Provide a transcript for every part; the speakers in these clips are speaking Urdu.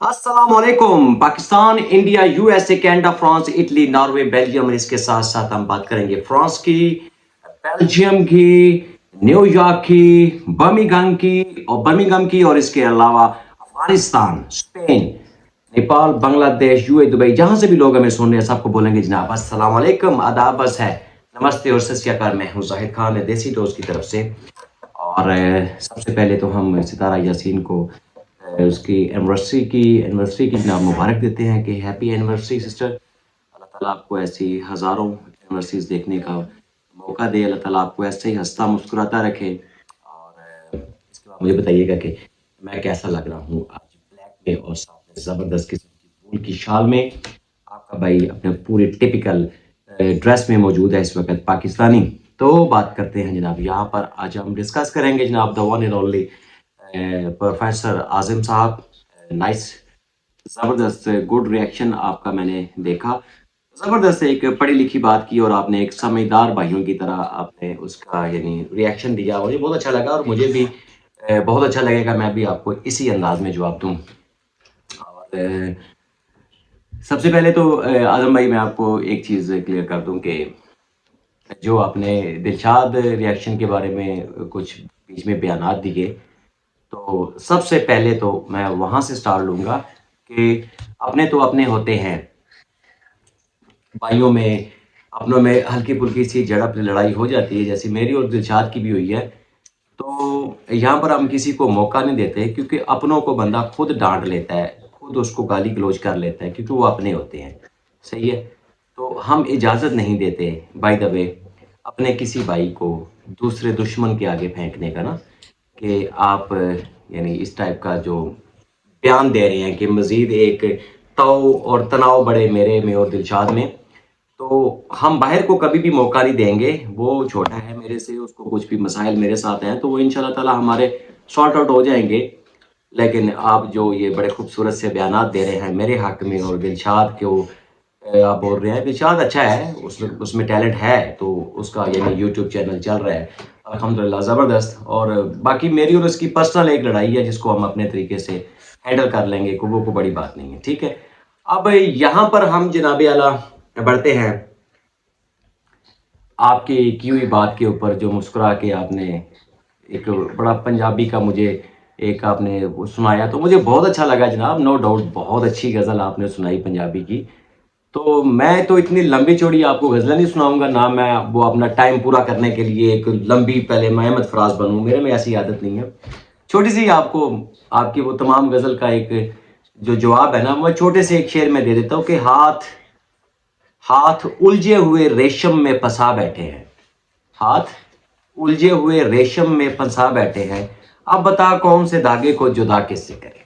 السلام علیکم. Pakistan, India, U S A, Canada, France, Italy, Norway, Belgium, اور اس کے ساتھ ساتھ ہم بات کریں گے فرانس کی، بیلجیم کی، نیو یارک کی، برمنگھم کی اور اس کے علاوہ افغانستان، اسپین، نیپال، بنگلہ دیش، یو اے، دبئی، جہاں سے بھی لوگ ہمیں سن رہے ہیں سب کو بولیں گے جناب السلام علیکم، آداب بس ہے، نمستے اور ست شری اکال. میں ہوں زاہد خان دیسی ڈوز کی طرف سے. اور سب سے پہلے تو ہم ستارہ یاسین کو اس کی اینیورسری کی جناب مبارک دیتے ہیں کہ ہیپی اینیورسری سسٹر. اللہ تعالیٰ آپ کو ایسی ہزاروں اینیورسریز دیکھنے کا موقع دے. اللہ تعالیٰ آپ کو ایسے ہی ہنستا مسکراتا رکھے. اور اس کے بعد مجھے بتائیے گا کہ میں کیسا لگ رہا ہوں آج بلیک میں اور ساتھ میں زبردست قسم کی پھول کی شال میں. آپ کا بھائی اپنے پورے ٹپیکل ڈریس میں موجود ہے اس وقت پاکستانی. تو بات کرتے ہیں جناب یہاں پر آج ہم ڈسکس کریں گے جناب the one and only professor Azam sahab. Nice, زبردست گڈ ریئیکشن آپ کا میں نے دیکھا. زبردست ایک پڑھی لکھی بات کی اور آپ نے ایک سمجھدار بھائیوں کی طرح آپ نے اس کا یعنی ریئیکشن دیا. مجھے بہت اچھا لگا اور مجھے بھی بہت اچھا لگے گا میں بھی آپ کو اسی انداز میں جواب دوں. اور سب سے پہلے تو اعظم بھائی میں آپ کو ایک چیز کلیئر کر دوں کہ جو آپ نے دلشاد ریئیکشن کے بارے میں کچھ بیچ میں بیانات دیے، تو سب سے پہلے تو میں وہاں سے سٹارٹ لوں گا کہ اپنے تو اپنے ہوتے ہیں، بھائیوں میں اپنوں میں ہلکی پھلکی سی جھڑپ لڑائی ہو جاتی ہے جیسی میری اور دلشاد کی بھی ہوئی ہے. تو یہاں پر ہم کسی کو موقع نہیں دیتے کیونکہ اپنوں کو بندہ خود ڈانٹ لیتا ہے، خود اس کو گالی گلوچ کر لیتا ہے کیونکہ وہ اپنے ہوتے ہیں. صحیح ہے، تو ہم اجازت نہیں دیتے بائی دا وے اپنے کسی بھائی کو دوسرے دشمن کے آگے پھینکنے کا نا، کہ آپ یعنی اس ٹائپ کا جو بیان دے رہے ہیں کہ مزید ایک تو اور تناؤ بڑے میرے میں اور دلشاد میں. تو ہم باہر کو کبھی بھی موقع نہیں دیں گے. وہ چھوٹا ہے میرے سے، اس کو کچھ بھی مسائل میرے ساتھ ہیں تو وہ ان شاء اللہ تعالیٰ ہمارے سارٹ آؤٹ ہو جائیں گے. لیکن آپ جو یہ بڑے خوبصورت سے بیانات دے رہے ہیں میرے حق میں اور دلشاد کو آپ بول رہے ہیں، دلشاد اچھا ہے، اس میں ٹیلنٹ ہے، تو اس کا یعنی یوٹیوب چینل چل رہا ہے الحمدللہ زبردست. اور باقی میری اور اس کی پرسنل ایک لڑائی ہے جس کو ہم اپنے طریقے سے ہینڈل کر لیں گے، وہ بڑی بات نہیں ہے. ٹھیک ہے، اب یہاں پر ہم جناب اعلیٰ بڑھتے ہیں آپ کی ہوئی بات کے اوپر جو مسکرا کے آپ نے ایک بڑا پنجابی کا مجھے ایک آپ نے سنایا تو مجھے بہت اچھا لگا جناب. نو ڈاؤٹ بہت اچھی غزل آپ نے سنائی پنجابی کی. تو میں تو اتنی لمبی چوڑی آپ کو غزلیں نہیں سناؤں گا، نہ میں وہ اپنا ٹائم پورا کرنے کے لیے ایک لمبی پہلے میں احمد فراز بنوں، میرے میں ایسی عادت نہیں ہے. چھوٹی سی آپ کو آپ کی وہ تمام غزل کا ایک جو جواب ہے نا میں چھوٹے سے ایک شعر میں دے دیتا ہوں کہ ہاتھ الجھے ہوئے ریشم میں پھنسا بیٹھے ہیں. ہاتھ الجھے ہوئے ریشم میں پھنسا بیٹھے ہیں، اب بتا کون سے دھاگے کو جدا کس سے کرے.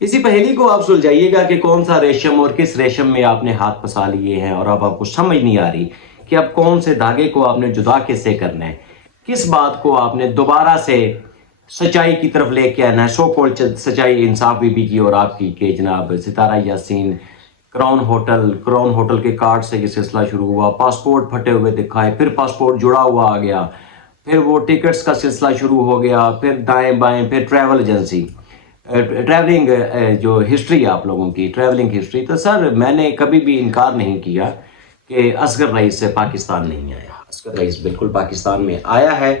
اسی پہیلی کو آپ سلجھائیے گا کہ کون سا ریشم اور کس ریشم میں آپ نے ہاتھ پھنسا لیے ہیں، اور اب آپ کو سمجھ نہیں آ رہی کہ اب کون سے دھاگے کو آپ نے جدا کس سے کرنا ہے، کس بات کو آپ نے دوبارہ سے سچائی کی طرف لے کے آنا ہے. سو کال سچائی انصاف بی بی کی اور آپ کی کہ جناب ستارہ یاسین کراؤن ہوٹل کے کارڈ سے یہ سلسلہ شروع ہوا، پاسپورٹ پھٹے ہوئے دکھائے، پھر پاسپورٹ جڑا ہوا آ گیا، پھر وہ ٹکٹس کا سلسلہ شروع ہو گیا، پھر دائیں بائیں، پھر ٹریول ایجنسی، ٹریولنگ جو ہسٹری ہے آپ لوگوں کی ٹریولنگ ہسٹری. تو سر میں نے کبھی بھی انکار نہیں کیا کہ اصغر رئیس سے پاکستان نہیں آیا، اصغر رئیس بالکل پاکستان میں آیا ہے.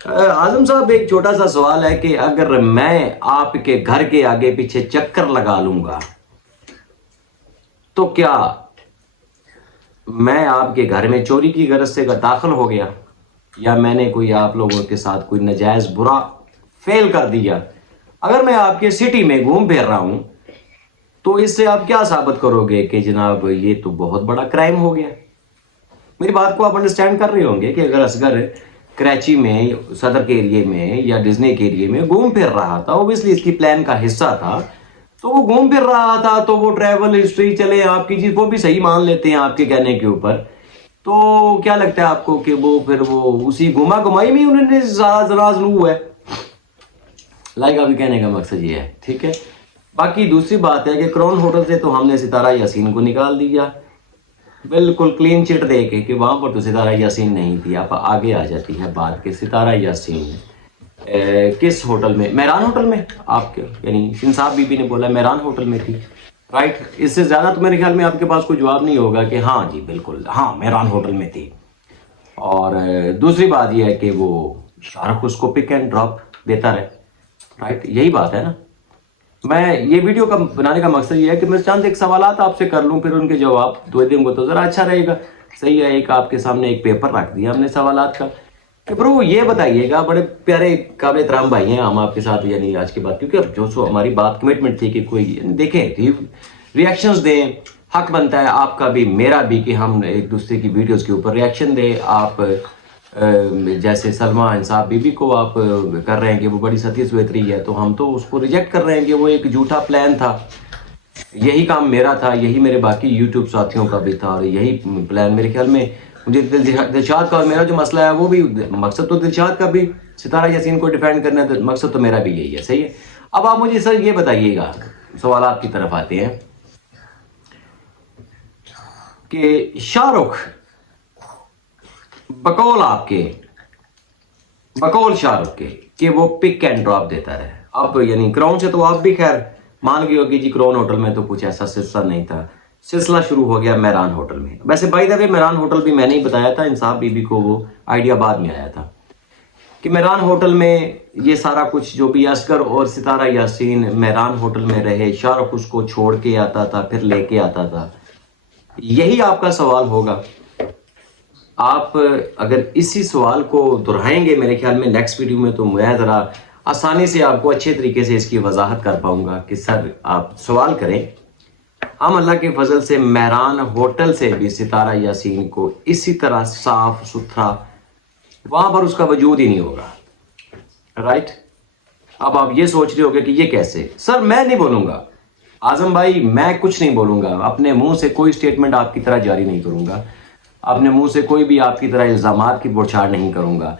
اعظم صاحب ایک چھوٹا سا سوال ہے کہ اگر میں آپ کے گھر کے آگے پیچھے چکر لگا لوں گا تو کیا میں آپ کے گھر میں چوری کی غرض سے داخل ہو گیا، یا میں نے کوئی آپ لوگوں کے ساتھ کوئی ناجائز برا فیل کر دیا؟ اگر میں آپ کے سٹی میں گھوم پھر رہا ہوں تو اس سے آپ کیا ثابت کرو گے کہ جناب یہ تو بہت بڑا کرائم ہو گیا؟ میری بات کو آپ انڈرسٹینڈ کر رہے ہوں گے کہ اگر اصغر کراچی میں صدر کے ایریے میں یا ڈزنی کے ایریے میں گھوم پھر رہا تھا، اوبیسلی اس کی پلان کا حصہ تھا، تو وہ گھوم پھر رہا تھا تو وہ ٹریول ہسٹری چلے آپ کی چیز وہ بھی صحیح مان لیتے ہیں آپ کے کہنے کے اوپر. تو کیا لگتا ہے آپ کو کہ وہ پھر وہ اسی گھما گھمائی میں انہوں نے زراز لو ہے؟ لائک آپ کہنے کا مقصد یہ ہے. ٹھیک ہے، باقی دوسری بات ہے کہ کراؤن ہوٹل سے تو ہم نے ستارہ یاسین کو نکال دیا بالکل کلین چٹ دے کے کہ وہاں پر تو ستارہ یاسین نہیں تھی. اب آگے آ جاتی ہے بات کہ ستارہ یاسین کس ہوٹل میں؟ مہران ہوٹل میں آپ کے، یعنی انصاف بی بی نے بولا مہران ہوٹل میں تھی، رائٹ؟ اس سے زیادہ تو میرے خیال میں آپ کے پاس کوئی جواب نہیں ہوگا کہ ہاں جی بالکل ہاں مہران ہوٹل میں تھی۔ اور دوسری بات یہ ہے کہ وہ شاہ رخ اس کو پک اینڈ ڈراپ دیتا رہے، رائٹ؟ یہی بات ہے نا۔ میں یہ ویڈیو کا بنانے کا مقصد یہ ہے کہ میں چند ایک سوالات آپ سے کر لوں، پھر ان کے جواب دو دیں گے تو ذرا اچھا رہے گا، صحیح ہے؟ ایک آپ کے سامنے ایک پیپر رکھ دیا ہم نے سوالات کا کہ برو یہ بتائیے گا، بڑے پیارے قابل احترام بھائی ہیں ہم آپ کے ساتھ، یعنی آج کی بات، کیونکہ اب جو سو ہماری بات کمٹمنٹ تھی کہ کوئی دیکھیں ریئیکشنز دیں، حق بنتا ہے آپ کا بھی میرا بھی کہ ہم ایک دوسرے کی ویڈیوز کے اوپر ریئیکشن دیں۔ آپ جیسے سلمہ انصاف بی بی کو آپ کر رہے ہیں کہ وہ بڑی ستی سویتری ہے، تو ہم تو اس کو ریجیکٹ کر رہے ہیں کہ وہ ایک جھوٹا پلان تھا۔ یہی کام میرا تھا، یہی میرے باقی یوٹیوب ساتھیوں کا بھی تھا، اور یہی پلان میرے خیال میں مجھے دلشاد کا اور میرا جو مسئلہ ہے وہ بھی، مقصد تو دلشاد کا بھی ستارہ یاسین کو ڈیفینڈ کرنا ہے، مقصد تو میرا بھی یہی ہے، صحیح ہے؟ اب آپ مجھے سر یہ بتائیے گا، سوالات کی طرف آتے ہیں، کہ شاہ رخ بقول آپ کے، بقول شاہ رخ کے کہ وہ پک اینڈ ڈراپ دیتا رہے، اب یعنی کراؤن سے تو آپ بھی خیر مان گئے ہوگی جی کراؤن ہوٹل میں تو کچھ ایسا سلسلہ نہیں تھا، سلسلہ شروع ہو گیا مہران ہوٹل میں۔ ویسے by the way Mehran hotel بھی میں نے ہی بتایا تھا، انصاف بی بی کو وہ آئیڈیا بعد میں آیا تھا کہ مہران ہوٹل میں یہ سارا کچھ جو بھی اصغر اور ستارہ یاسین مہران ہوٹل میں رہے، شاہ رخ اس کو چھوڑ کے آتا تھا پھر لے کے آتا تھا۔ یہی آپ کا سوال ہوگا۔ آپ اگر اسی سوال کو دہرائیں گے میرے خیال میں نیکسٹ ویڈیو میں، تو میں ذرا آسانی سے آپ کو اچھے طریقے سے اس کی وضاحت کر پاؤں گا کہ سر آپ سوال کریں، ہم اللہ کے فضل سے مہران ہوٹل سے بھی ستارہ یاسین کو اسی طرح صاف ستھرا، وہاں پر اس کا وجود ہی نہیں ہوگا، رائٹ؟ اب آپ یہ سوچ رہے ہوگے کہ یہ کیسے؟ سر میں نہیں بولوں گا، اعظم بھائی میں کچھ نہیں بولوں گا، اپنے منہ سے کوئی سٹیٹمنٹ آپ کی طرح جاری نہیں کروں گا، اپنے منہ سے کوئی بھی آپ کی طرح الزامات کی بوچھاڑ نہیں کروں گا،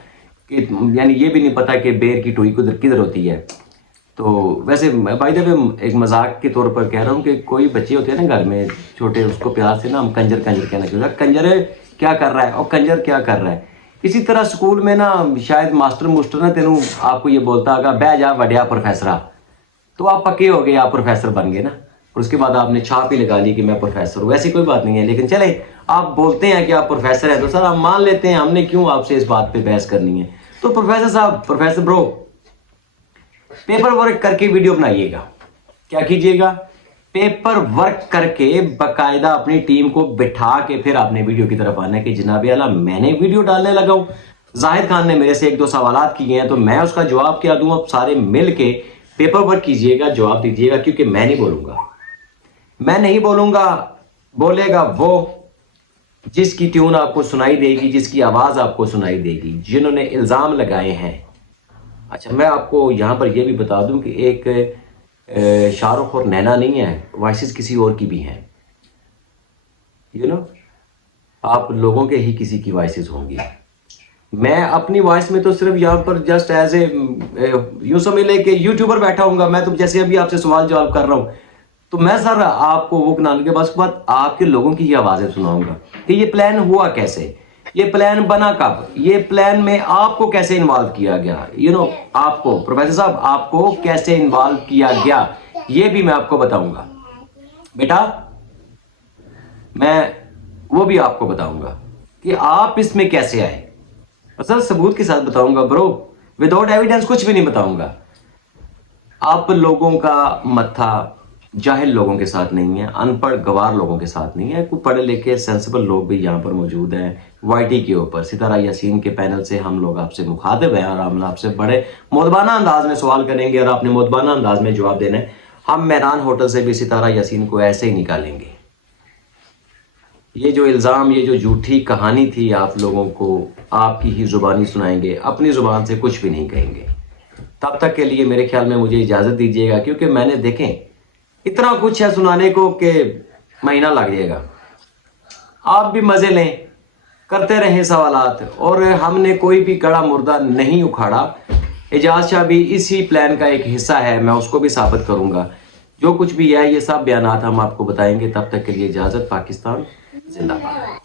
کہ یعنی یہ بھی نہیں پتا کہ بیر کی ٹوئی کدھر ہوتی ہے۔ تو ویسے بائی دا وے ایک مذاق کے طور پر کہہ رہا ہوں کہ کوئی بچے ہوتے ہیں نا گھر میں چھوٹے، اس کو پیار سے نا ہم کنجر کنجر کہنا چاہتے ہیں، کنجر کیا کر رہا ہے اور کنجر کیا کر رہا ہے۔ اسی طرح سکول میں نا شاید ماسٹر نا تینوں آپ کو یہ بولتا ہوگا بہ جا وڈیا پروفیسرا، تو آپ پکے ہو گئے، آپ پروفیسر بن گئے نا، اور اس کے بعد آپ نے چھاپ ہی لگا لی کہ میں پروفیسر ہوں۔ ویسی کوئی بات نہیں ہے، لیکن چلے آپ بولتے ہیں کہ آپ پروفیسر ہیں تو سر ہم مان لیتے ہیں، ہم نے کیوں آپ سے اس بات پہ بحث کرنی ہے۔ تو پروفیسر صاحب، پروفیسر برو، پیپر ورک کر کے ویڈیو بنائیے گا، کیا کیجیے گا؟ پیپر ورک کر کے باقاعدہ اپنی ٹیم کو بٹھا کے پھر آپ نے ویڈیو کی طرف آنا ہے کہ جناب اعلیٰ میں نے ویڈیو ڈالنے لگا ہوں، زاہد خان نے میرے سے ایک دو سوالات کیے ہیں تو میں اس کا جواب کیا دوں؟ اب سارے مل کے پیپر ورک کیجیے گا، جواب دیجیے گا، کیونکہ میں نہیں بولوں گا، میں نہیں بولوں گا، بولے گا وہ جس کی ٹیون آپ کو سنائی دے گی، جس کی آواز آپ کو سنائی دے گی، جنہوں نے الزام لگائے ہیں۔ اچھا میں آپ کو یہاں پر یہ بھی بتا دوں کہ ایک شاہ رخ اور نینا نہیں ہے، وائسز کسی اور کی بھی ہیں، آپ لوگوں کے ہی کسی کی وائسز ہوں گی۔ میں اپنی وائس میں تو صرف یہاں پر جسٹ ایز اے یوں سمجھ لے کہ یوٹیوبر بیٹھا ہوں گا، میں تو جیسے ابھی آپ سے سوال جواب کر رہا ہوں، تو میں سر آپ کو وہ کنان کے بعد آپ کے لوگوں کی ہی آوازیں سناؤں گا کہ یہ پلان ہوا کیسے، یہ پلان بنا کب، یہ پلان میں آپ کو کیسے انوالو کیا گیا، آپ کو پروفیسر صاحب آپ کو کیسے انوالو کیا گیا، یہ بھی میں آپ کو بتاؤں گا بیٹا، میں وہ بھی آپ کو بتاؤں گا کہ آپ اس میں کیسے آئے، سر ثبوت کے ساتھ بتاؤں گا برو، وداؤٹ ایویڈنس کچھ بھی نہیں بتاؤں گا۔ آپ لوگوں کا متھا جاہل لوگوں کے ساتھ نہیں ہے، ان پڑھ گوار لوگوں کے ساتھ نہیں ہے، کوئی پڑھے لکھے سینسیبل لوگ بھی یہاں پر موجود ہیں۔ وائی ٹی کے اوپر ستارہ یاسین کے پینل سے ہم لوگ آپ سے مخاطب ہیں، اور ہم آپ سے بڑے مؤدبانہ انداز میں سوال کریں گے اور آپ نے مؤدبانہ انداز میں جواب دینا ہے۔ ہم مہران ہوٹل سے بھی ستارہ یاسین کو ایسے ہی نکالیں گے۔ یہ جو الزام، یہ جو جھوٹی کہانی تھی آپ لوگوں کو آپ کی ہی زبانی سنائیں گے، اپنی زبان سے کچھ بھی نہیں کہیں گے۔ تب تک کے لیے میرے خیال میں مجھے اجازت دیجیے گا، کیونکہ میں نے دیکھیں اتنا کچھ ہے سنانے کو کہ مہینہ لگ جائے گا۔ آپ بھی مزے لیں، کرتے رہیں سوالات، اور ہم نے کوئی بھی کڑا مردہ نہیں اکھاڑا۔ اعجاز شاہ بھی اسی پلان کا ایک حصہ ہے، میں اس کو بھی ثابت کروں گا۔ جو کچھ بھی ہے یہ سب بیانات ہم آپ کو بتائیں گے۔ تب تک کے لیے اجازت، پاکستان زندہ باد۔